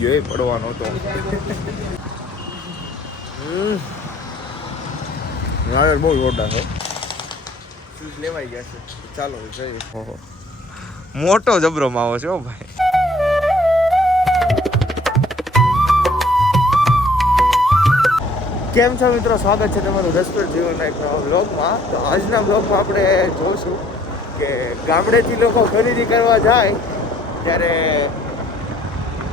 ગયો પડવાનો હતો. નાળિયેર બહુ જોરદાર છે. શૂઝ લેવાઈ ગયા છે. ચાલો જઈએ. મોટો જબરો માવો છે હો ભાઈ. કેમ છો મિત્રો, સ્વાગત છે તમારું રસપ્રદ જીવનના એક નવા બ્લોગમાં. તો આજના બ્લોગમાં આપણે જોઈશું કે ગામડેથી લોકો ખરીદી કરવા જાય ત્યારે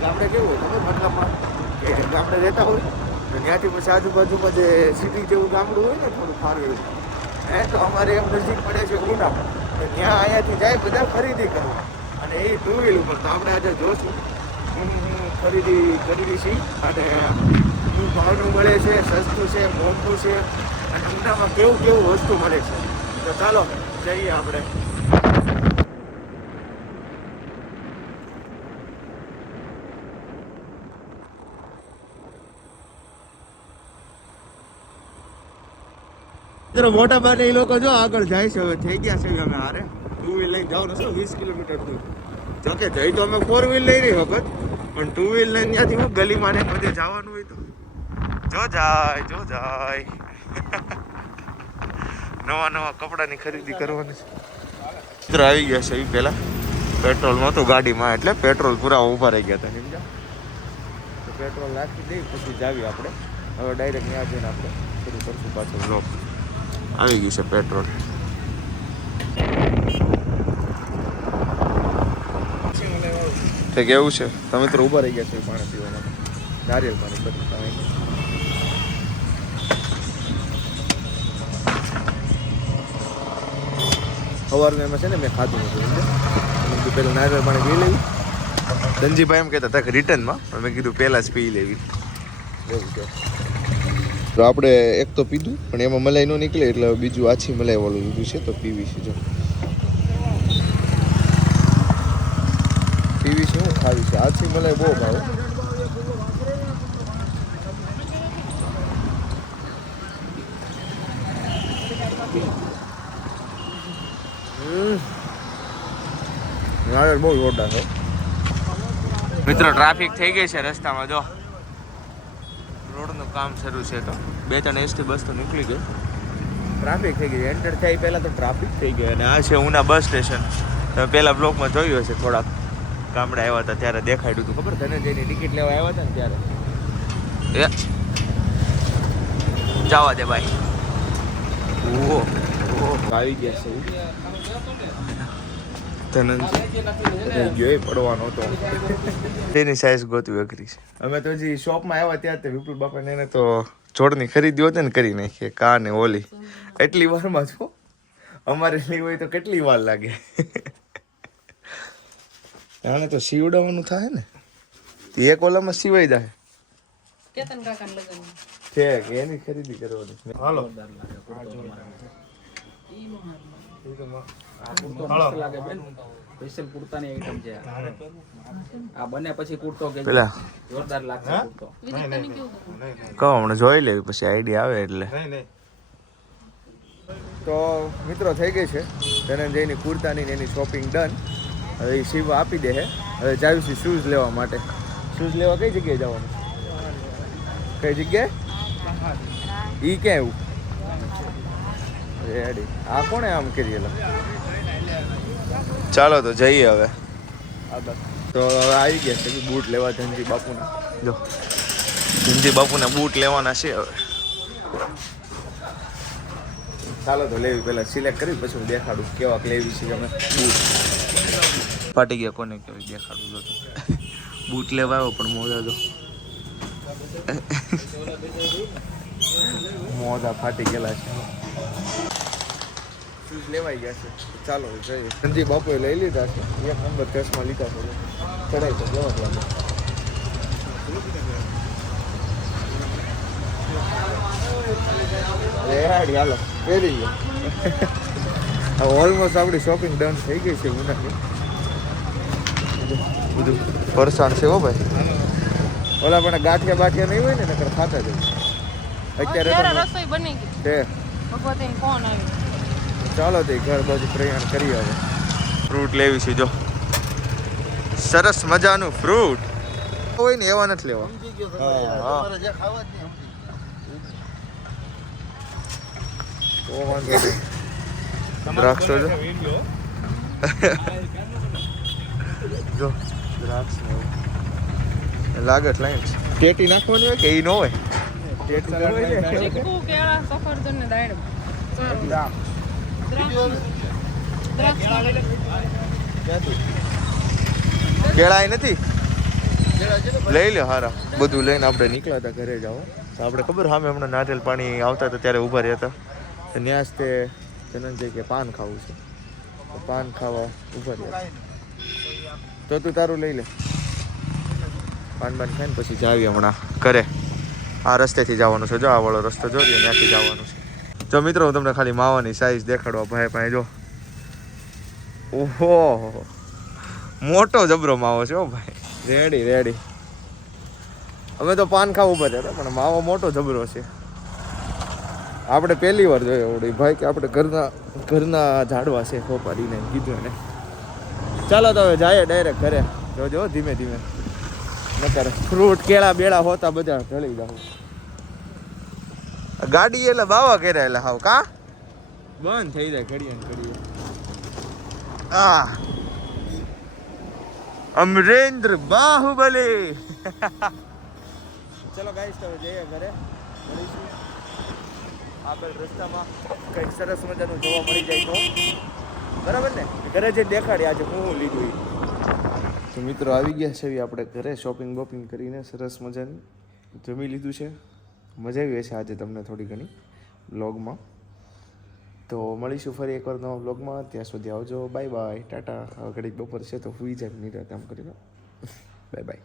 ગામડે કેવું હોય મતલબમાં કે ગામડે રહેતા હોય તો ત્યાંથી પછી આજુબાજુમાં જે સિટી જેવું ગામડું હોય ને થોડું સારું એવું તો અમારે એમ નજીક પડે છે ઉના, તો ત્યાં અહીંયાથી જાય બધા ખરીદી કરવા, અને એ ટુ વ્હીલ ઉપર. તો આપણે આજે જોઈશું ખરીદી કરી છે અને ભાવનું મળે છે, સસ્તું છે, મોંઘું છે, અને ઉનામાં કેવું કેવું વસ્તુ મળે છે. તો ચાલો જઈએ આપણે. મોટા ભાગે એ લોકો જો આગળ જાય છે. હવે થઈ ગયા છે અમે હારે ટુ વ્હીલ લઈને જાવ ને 20 કિલોમીટર દૂર. જોકે જઈ તો અમે 4 વ્હીલ લઈ રહી વખત, પણ ટુ વ્હીલ લઈને ત્યાંથી હું ગલીમાં ને બધે જવાનું હોય તો જો જાય નવા કપડાની ખરીદી કરવાની છે. મિત્રો આવી ગયા છે. એ પહેલા પેટ્રોલ નહોતું ગાડીમાં, એટલે પેટ્રોલ પૂરા ઊભા રહી ગયા હતા સમજ્યા. તો પેટ્રોલ નાખી દઈ પછી જાવી આપણે. હવે ડાયરેક્ટ ત્યાં જઈને આપણે શરૂ કરશું પાછો બ્લોગ. આવી ગયું છે પેટ્રોલ. કેવું છે તમે તો ઊભા રહી ગયા છો પાણી પીવા માટે. નારિયેલ પાણી બધું સવારમાં એમાં છે ને મેં ખાધું હતું પેલા નારિયેળ પાણી પી લેવી. ધનજીભાઈ એમ કહેતા હતા કે રિટર્નમાં, પણ મેં કીધું પહેલાં જ પી લેવી એવું છે. તો આપણે એક તો પીધું પણ એમાં મલાઈ ન નીકળે, એટલે બીજું આછી મલાઈ વાળું લીધું છે. તો પીવી છે જો પીવી છે હું ખાવી છે. આછી મલાઈ બહુ ભાવે. બહુ જોરદાર છે મિત્રો. ટ્રાફિક થઈ ગઈ છે રસ્તામાં. જો રોડનું કામ શરૂ છે, તો 2-3 એસટી બસ તો નીકળી ગઈ. ટ્રાફિક થઈ ગઈ. એન્ટર થાય પહેલાં તો ટ્રાફિક થઈ ગઈ. અને આ છે ઉના બસ સ્ટેશન. તમે પહેલાં બ્લોકમાં જોયું હશે, થોડાક ગામડે આવ્યા હતા ત્યારે દેખાડ્યું હતું ખબર. ધનંજયની ટિકિટ લેવા આવ્યા હતા ને ત્યારે. જવા દે ભાઈ. ઓહો આવી ગયા છે ધનંજય. ગયો પડવાનો હતો. તેની સાઈઝ ગોતવી અઘરી છે. અમે તો હજી શોપમાં આવ્યા ત્યાં વિપુલ બાપાને એને તો જોડની ખરીદી હોતી ને કરી નાખીએ. કા ને ઓલી એટલી વારમાં છો. અમારે લેવી હોય તો કેટલી વાર લાગે. આને તો સીવડાવવાનું થાય ને, એક ઓલામાં સિવાઈ જાય છે કે એની ખરીદી કરવાની. હાલો સ્પેશિયલ કુર્તાની આઈટમ છે આ. બને પછી કુર્તો કે પેલા જોરદાર લાગશે કુર્તો. કહો હમણાં જોઈ લેવી પછી આઈડિયા આવે એટલે. તો મિત્રો થઈ ગઈ છે ધનંજયની કુર્તાની એની શોપિંગ ડન. હવે એ શિવ આપી દે છે. હવે જાવી છે શૂઝ લેવા માટે. શૂઝ લેવા કઈ જગ્યાએ જવાનું? કઈ જગ્યાએ? ઈ ક્યાં એવું રેડી? આ કોણે આમ કરેલા? ચાલો તો જઈએ હવે આગળ. તો હવે આવી ગયા છે બૂટ લેવા ધનજી બાપુના. જો ધનજી બાપુના બૂટ લેવાના છે હવે. ચાલો તો લેવી પહેલા સિલેક્ટ કરી પછી હું દેખાડું કેવાક લેવી છે. અમે બૂટ ફાટી ગયા કોને કેવી દેખાડું. જો બૂટ લેવા આવ્યો પણ મોજા જો મોજા ફાટી ગયેલા છે. શૂઝ લેવાઈ ગયા છે. ચાલો જઈએ. ધનજી બાપુએ લઈ લીધા છે. 1 નંબર કેસમાં લીધા છે. ચડાઈ તો જવા દે. રેડી હાલો પહેરી ગયા. ઓલમોસ્ટ આપણી શોપિંગ ડન થઈ ગઈ છે ઉનાની. બધું ફરસાણ છે હો ભાઈ. ઓલા પણ ગાંઠિયા બાઠિયા નહીં હોય ને નકર ખાતા જવું. અત્યારે રસોઈ બની ગઈ છે. ભગવતી ફોન આવ્યો. ચાલો તે ઘર બાજુ પ્રયાણ કરીએ. હવે ફ્રૂટ લેવી છે. જો સરસ મજાનું ફ્રૂટ. હોય ને એવા નથી લેવા. સમજી ગયો હા, તમે હા. તમારે જે ખાવા જ નહીં સમજી તો વાંધો નહીં. દ્રાક્ષ જો જો દ્રાક્ષ ને એવું લાગે લાઈન ટેટી નાખવાની હોય કે એ ન હોય ટેટી હોય ને ચીકુ, કેળા, સફરજન ને દાડમ. કેળા નથી લઈ લે હારા બધું લઈને આપણે નીકળ્યા હતા ઘરે જાઓ તો આપણે ખબર સામે હમણાં નારિયેલ પાણી આવતા હતા ત્યારે ઊભા રહ્યા હતા તો ન્યાસ તે ધનંજય કે પાન ખાવું છે તો પાન ખાવા ઊભા રહ્યા તો તું તારું લઈ લે પાન બાન ખાઈને પછી જાવી હમણાં ઘરે આ રસ્તેથી જવાનું છે જો આ વાળો રસ્તો જોઈએ ત્યાંથી જવાનું છે જો મિત્રો હું તમને ખાલી માવાની સાઈઝ દેખાડવા ભાઈ પાસે જો ઓહો મોટો જબરો માવો છે હો ભાઈ રેડી રેડી અમે તો પાન ખાવું ઉભા હતા પણ માવો મોટો જબરો છે આપણે પહેલી વાર જોયો ઓડી ભાઈ કે આપણે ઘરના ઝાડવા છે ખોપાડીને કીધું એને ચાલો તો હવે જાય ડાયરેક્ટ ઘરે જોજો ધીમે ધીમે નકર ફ્રૂટ કેળા બેળા હોતા બધા ઢળી જાવ ગાડી એટલે બાવા કર્યા એટલે હાવ કા બંધ થઈ જાય ઘડીએ ને ઘડીએ આ અમરેન્દ્ર બાહુબલી ચલો ગાઈસ તો જઈએ ઘરે મળીશું આગળ રસ્તામાં કંઈક સરસ મજાનું જોવા મળી જાય તો બરાબર ને ઘરે જે દેખાડી આજે હું લીધું ઈ. તો મિત્રો આવી ગયા છે આપણે ઘરે શોપિંગ બોપિંગ કરીને સરસ મજાની જમી લીધું છે મજા આવી હશે આજે તમને થોડી ઘણી વ્લોગમાં તો મળીશું ફરી એકવાર નવા વ્લોગમાં ત્યાં સુધી આવજો બાય બાય ટાટા હવે ઘડીક બપોર છે તો સુઈ જાય નિરાત આમ કરી બાય બાય